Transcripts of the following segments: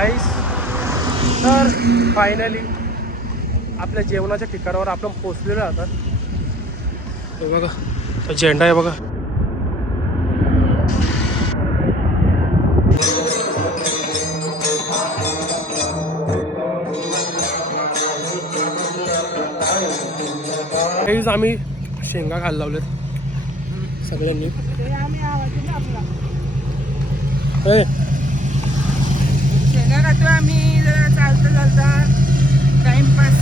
गाईस, तर फायनली आपल्या जेवणाच्या ठिकाणावर आपण पोचलेलो आता. हे बघा, तो झेंडा आहे बघा. गाईस, आम्ही शेंगा खायला लावलेत सगळ्यांनी. शेंगा खातो आम्ही जरा चालता चालता टाइमपास.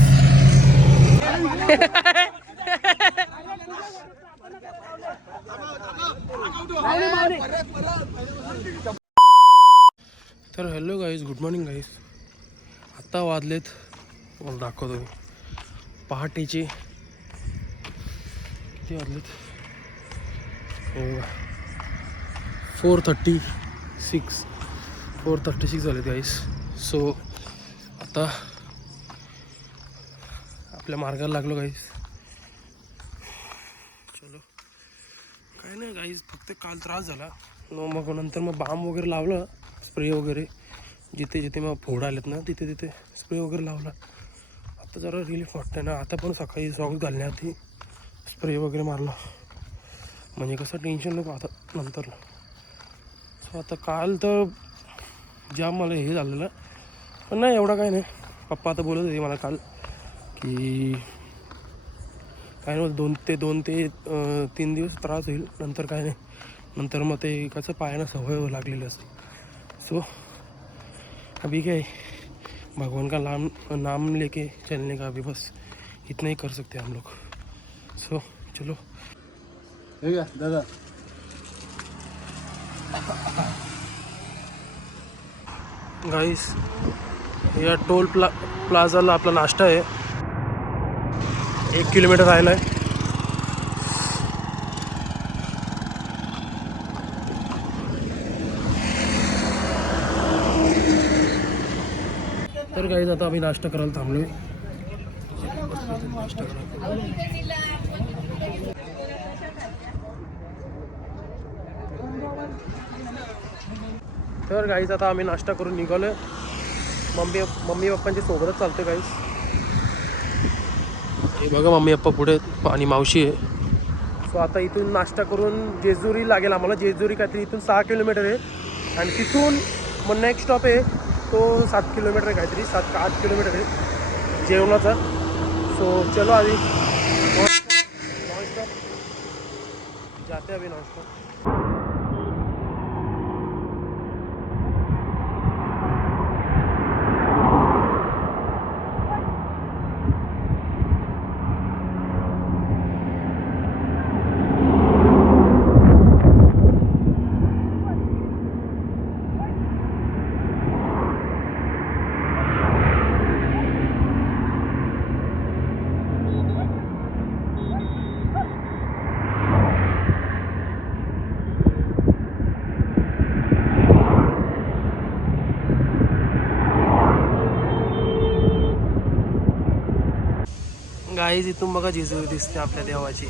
तर hello guys, good morning guys. आत्ता वाजलेत, मला दाखवतो मी, पहाटेचे किती वाजलेत. 4:36 झालेत गाईज. सो आता आपल्या मार्गाला लागलो गाईज. चलो, काय नाही गाईज, फक्त काल त्रास झाला. मग नंतर मग बाम वगैरे लावलं, स्प्रे वगैरे जिथे जिथे मग फोड आलेत ना तिथे तिथे स्प्रे वगैरे लावला. आता जरा रिलीफ वाटतं ना. आता पण सकाळी सॉक्स घालण्याआधी स्प्रे वगैरे मारला, म्हणजे कसं टेन्शन नको आता नंतर. सो आता काल तर जाम मला हे झालेलं, पण नाही एवढं काय नाही. पप्पा आता बोलत होते मला काल की काय नाही, 2 ते 3 दिवस त्रास होईल, नंतर काय नाही. नंतर मग ते कसं पायानं सवय लागलेली असते. सो अभी क्या है, भगवान का नाम लेके चलने का, अभी बस इतना ही कर सकते हैं हम लोग. सो चलो दादा. गाइस, या टोल प्लाझाला आपला नाश्ता आहे. 1 किलोमीटर राहिला आहे. तर गाईज, आता आम्ही नाश्ता करायला थांबलोय. नाश्ता तर गाईज, आता आम्ही नाश्ता करून निघालोय. मम्मी पप्पांच्या सोबतच चालतोय गाईज. हे बघा, मम्मी पप्पा पुढे आणि मावशी आहे. सो आता इथून नाश्ता करून जेजुरी लागेल आम्हाला. जेजुरी काहीतरी इथून 6 किलोमीटर आहे, आणि तिथून मग नेक्स्ट स्टॉप आहे तो 7 किलोमीटर आहे, काहीतरी 7 का 8 किलोमीटर आहे जेवणाचा. सो चलो अभी नॉनस्टॉप जाते, अभी नॉनस्टॉप. गाईज, इथून बघा जेजुरी दिसते आपल्या देवाची.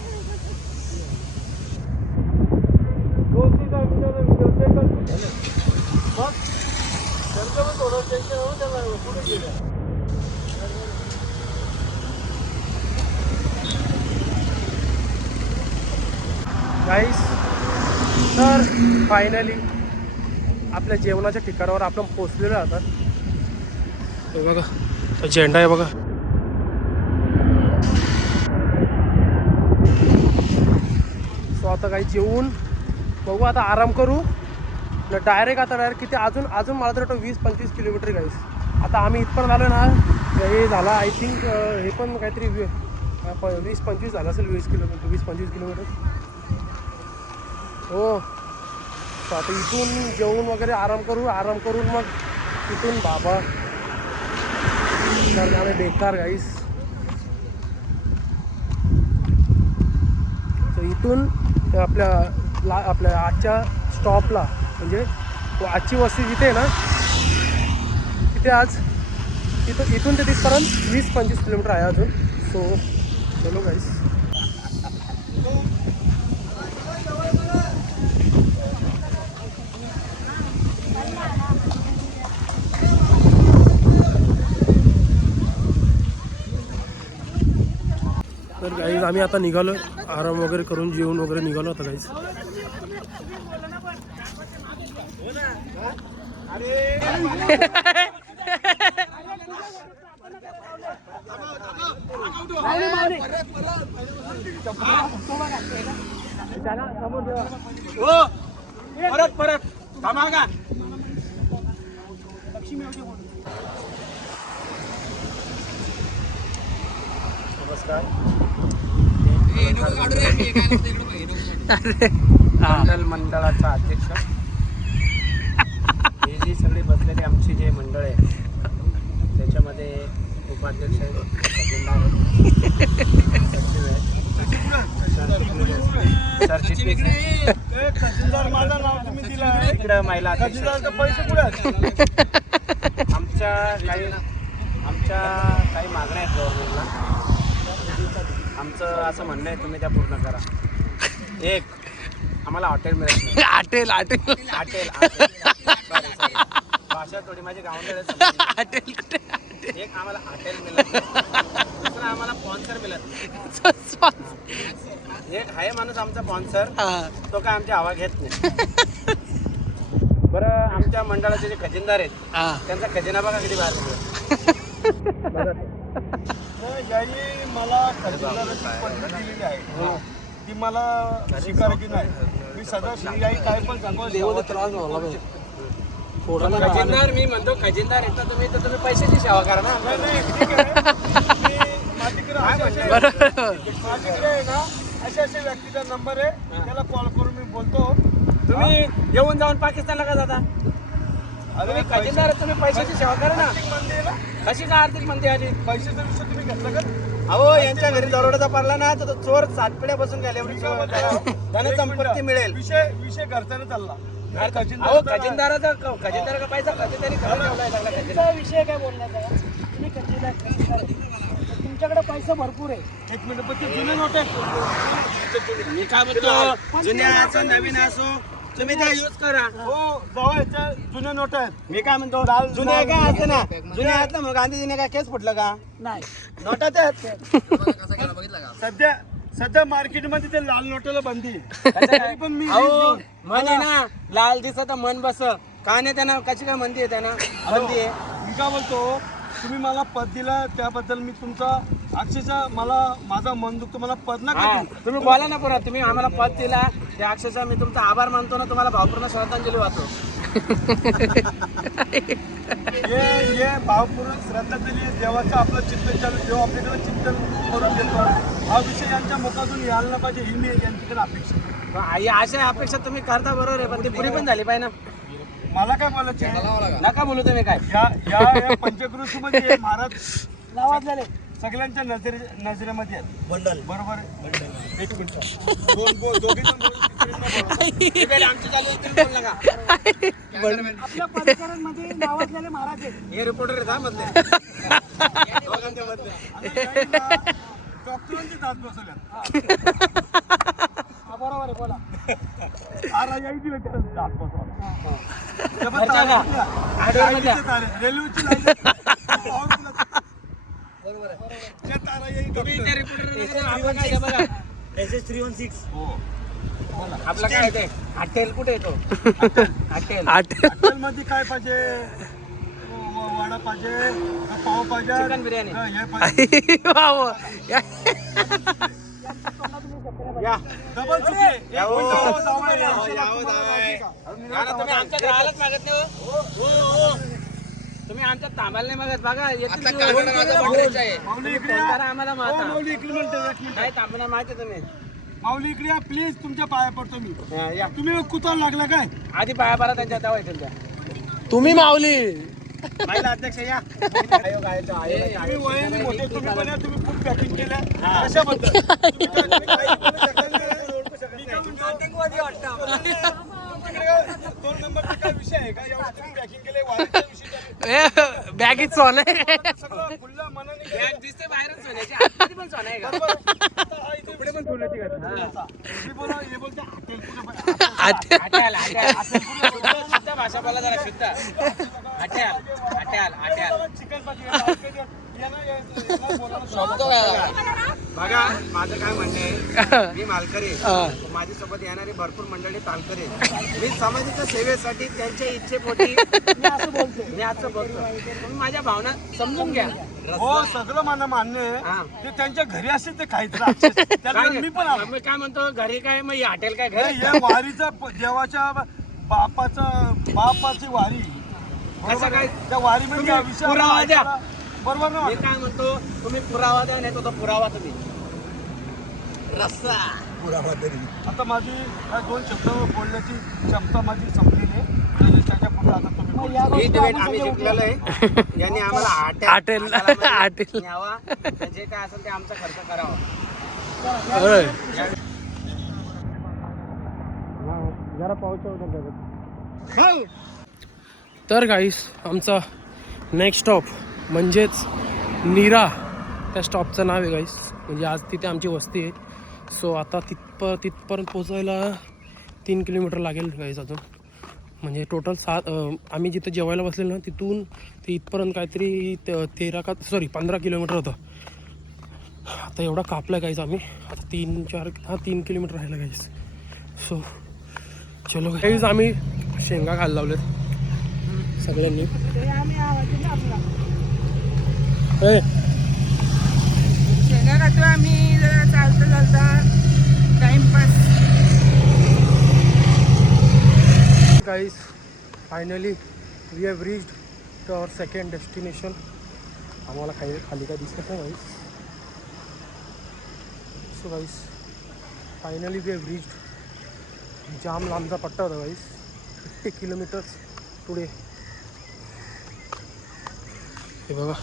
गाईज, तर फायनली आपल्या जेवणाच्या ठिकाणावर आपण पोचलेलो आता. हे बघा, तो झेंडा आहे बघा. सो आता काही जेवून बघू, आता आराम करू. डायरेक्ट किती अजून मला तर वाटतं 20-25 किलोमीटर गाईस. आता आम्ही इथपर्यंत आलो ना, हे झाला आय थिंक, हे पण काहीतरी 20-25 झालं असेल. 20-25 किलोमीटर हो. सो आता इथून जेवून वगैरे आराम करून मग इथून बाबा आम्ही बेकार गाईस. सो इथून आपल्या आजच्या स्टॉपला, म्हणजे आजची वस्ती जिथे आहे ना तिथे आज इथून ते तिथपर्यंत 20-25 किलोमीटर आहे अजून. सो चलो गाईस. आम्ही आता निघालो, आराम वगैरे करून जेवण वगैरे निघालो आता गाईस. परत परत थांबा का. नमस्कार. मंडळाचा अध्यक्ष. हे जी सगळी बसलेली आमची जे मंडळ आहे त्याच्यामध्ये उपाध्यक्ष आहे, अजेंडा आहे, सचिव आहे, सरचिटणीस आहे. इकडं महिला अध्यक्ष. आमच्या काही मागण्या आहेत गव्हर्नमेंटला. आमचं असं म्हणणं आहे तुम्ही त्या पूर्ण करा. एक, आम्हाला हॉटेल मिळत नाही. हॉटेल भाषा थोडी माझी गावंडळ आहे. एक, आम्हाला हॉटेल मिळत नाही. दुसरं, आम्हाला स्पॉन्सर मिळत नाही. एक आहे माणूस आमचा स्पॉन्सर, तो काय आमची हवा घेत नाही. बरं, आमच्या मंडळाचे जे खजिनदार आहेत त्यांचा खजिना बघा किती बाहेर निघतो. याही मला खजिनदाराची पद्धत दिलेली आहे ती मला स्वीकारायची नाही. मी सदा याही काय पण सांगू. खजिनदार मी म्हणतो, खजिनदार येतात तुम्ही तर तुम्ही पैशाची सेवा करा ना. माझ्याकडे आहे ना अशा व्यक्तीचा नंबर आहे, त्याला कॉल करून मी बोलतो. तुम्ही येऊन जाऊन पाकिस्तानला का जाता? तुम्ही खजिनदार तुम्ही पैशाची सेवा करा ना. कशी का आर्थिक मंदी आली? पैशाचा विषय तुम्ही घेतला का? अहो, यांच्या घरी दरोडा पडला ना तर तो चोर 7 पिढ्या बसून गेले. धनसंपत्ती मिळेल. विषय घरच्यानं चालला. अहो, खजिनदाराचा का पैसा खजिनदारी करून ठेवलाय सगळा खजिना. विषय काय बोलण्याचा तुम्ही खजिनदार तुमच्याकडे पैसा भरपूर आहे. एक मिनिट, पण ते जुने नोट आहेत. मी काय म्हणतो, जुन्या असो नवीन असो तुम्ही त्या यूज करा. हो, जवळच्या जुन्या नोट आहेत. मी काय म्हणतो, जुन्या काय असते ना, जुन्या आहेत ना. मग गांधीजीने काय केस फुटलं का? नाही नोटात आहेत. सध्या मार्केटमध्ये ते लाल नोटाला बंदी आहे. तरी पण मी अहो, मन आहे ना, लाल दिसत मन बस. का नाही त्यांना, कशी काय मंदी आहे त्यांना? बंदी आहे. मी काय बोलतो, तुम्ही मला पद दिलं त्याबद्दल मी तुमचा अक्षरशः माझा मन दुखतो. मला पद ना हा, तुम्ही बोला ना पुन्हा. तुम्ही आम्हाला पद दिला त्या अक्षरशः मी तुमचा आभार मानतो ना. तुम्हाला भावपूर्ण श्रद्धांजली वाहतो. हे भावपूर्ण श्रद्धांजली देवाचं आपलं चिंतन चालू. देव आपल्याकडे चिंतन करून देतो. हा विषय यांच्या मुखातून यायला पाहिजे ही मी यांच्याकडे अपेक्षा. अशा अपेक्षा तुम्ही करता बरोबर आहे, पण ती पुरी पण झाली पाहिजे ना. मला काय बोलायचं, नका बोलू तुम्ही काय. या पंचक्रोशीमध्ये महाराज नावाजलेले सगळ्यांच्या नजरेमध्ये आहेत. बरोबर आहे. एक मिनिट, दोघे जण आमची चालू आहे, तुम्ही बोलू नका. आपल्या परिसरांमध्ये नावाजलेले महाराज आहेत. हे रिपोर्टर आहेत हा मधले. दोघांच्या मधले. डॉक्टरांची दात बसवल्या. बरोबर आहे, बोला. दात बसवल्या. घरच्या का? हार्डवेअरमधल्या? रेल्वेची तुम्ही त्या रिपोर्टर आपलं काय आहे बघा. SS316. आपलं काय ते हॉटेल कुठे येतो? हॉटेल मध्ये काय पाहिजे? वडा पाहिजे, पाव पाहिजे, चिकन बिर्याणी. हे पाहिजे. या डबल चुकी. तुम्ही आमच्या ग्राहकालाच मागत नाही हो. तुम्ही आमच्या थांबायला नाही मागत. बघा येतील दिवस. माऊली इकडे फोन या. करा आम्हाला मग हो, आता. माऊली इकडे मिनिट, एक मिनिट. काय थांबणार माहिती तुम्ही. माऊली इकडे या प्लीज, तुमच्या पाया पडतो मी. या तुम्ही कुताला लागला काय? आधी पाया पारा त्यांच्या दवा त्यांच्या तुम्ही माऊली महिला अध्यक्ष या. आयोग आहे तो आहे. तुम्ही वयाने मोठे, तुम्ही पण या, तुम्ही खूप पॅकिंग केलं कशाबद्दल? तुम्ही काही बोलू शकत नाही. आतंकवादी वाटतं. दोन नंबरचा काय विषय आहे का? एवढं तुम्ही पॅकिंग केलंय, वाऱ्याचा विषय चालू आहे. बॅगीत सोन आहे. सगळं खुल्या मनाने केलं. बॅग दिसते बाहेरच सोन्याची, आतमध्ये पण सोनं आहे का? आता हा इथे विषय पण सोन्याची घटना. मी बोला, हे बोलते हॉटेल कुठं पाहिजे? हॉटेल शुद्ध भाषा बोला जरा शुद्ध. हॉटेल चिकन पाहिजे. याला बोलायला शब्द बघा माझं काय म्हणणं आहे, मी मालकरी आहे. माझ्यासोबत येणारी भरपूर मंडळी तालकरी आहेत. मी समाजाच्या सेवेसाठी त्यांच्या इच्छेपोटी मी असं बोलतो. तुम्ही माझ्या भावना समजून घ्या. हो सगळं मला मान्य हा. आहे ते त्यांच्या घरी असेल ते खायचं त्याला मी पण आलो. मी काय म्हणतो, घरी काय मग हॉटेल काय हे घरी या वारीचा देवाच्या बापाची वारी कसं काय? त्या वारीमध्ये तुम्ही हा विषय पुरावा द्या. ऐकायला बरोबर ना मी काय म्हणतो, तुम्ही पुरावा द्या, नाही तो पुरावा तुम्ही रस्सा. आता माझी काय 2 शब्द बोलण्याची क्षमता माझी संपलेली आहे. म्हणजे त्याच्या पुढे आता तुम्ही बोला. ही डिबेट आम्ही जिंकलेलो आहे. यांनी आम्हाला हॉटेल- हॉटेल. न्यावा. जे काय असेल ते आमचा खर्च करावा. तर गाईस आमचा नेक्स्ट स्टॉप म्हणजेच नीरा, त्या स्टॉपचं नाव आहे गाईस. म्हणजे आज तिथे आमची वस्ती आहे. सो आता तिथपर्यंत पोचायला 3 किलोमीटर लागेल गाईस अजून. म्हणजे टोटल 7 आम्ही जिथं जेवायला बसलेलो ना तिथून ते इथपर्यंत काहीतरी 15 किलोमीटर होतं. आता एवढा कापला गाईस आम्ही. आता 3 किलोमीटर राहिला गाईस. सो चलो गाईस, आम्ही शेंगा खायला लावलेत सगळ्यांनी. शेंगा खातो आम्ही जरा चालता timepass. Guys finally we have reached to our second destination. आम्हाला खाली काय दिसत नाही guys. So guys finally we have reached. जाम लांबचा पट्टा होता गाईस. 50 किलोमीटर्स टुडे. हे बघा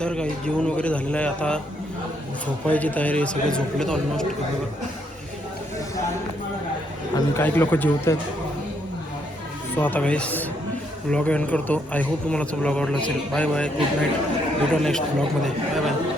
तर काही जेवण वगैरे झालेलं आहे. आता झोपायची तयारी आहे. सगळे झोपलेत ऑलमोस्ट. आणि काही लोक जेवतात. सो आता गाईस ब्लॉग एंड करतो. आय होप तुम्हाला ब्लॉग आवडला असेल. Bye bye, good night. भेटू नेक्स्ट ब्लॉगमध्ये. Bye bye.